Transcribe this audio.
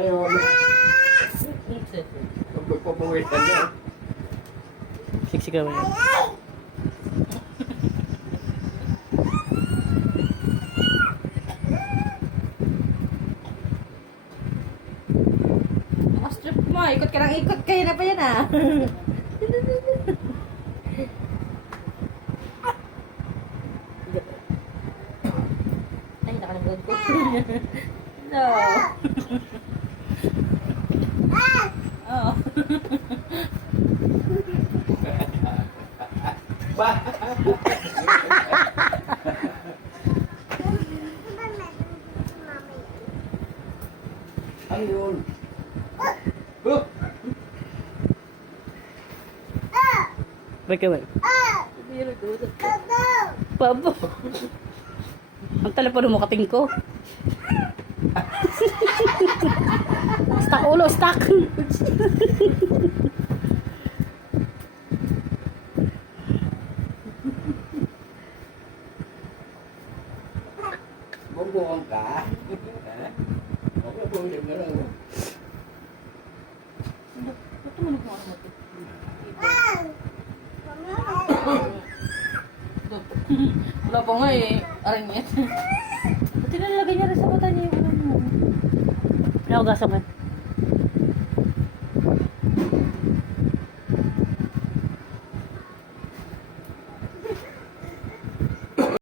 Ayun. Pagpapawisan niya. Siksik naman yan. Strip mo, ikot ka ng ikot. Kaya na pa yan ah. Ay, nakalimutad ko. No. Oh. Ayun. Baik naman. Biro doon. Babo. Ang telepono mo kating ko. Stuck ulo, stuck. Bubuong ka. Okay, bubuong ka lang. Ba't tumunog mo ako? Wala pa nga eh. Aring yan. Ba't nilalagay niya rin sa mata niya yung ano mo? Naugasan ka.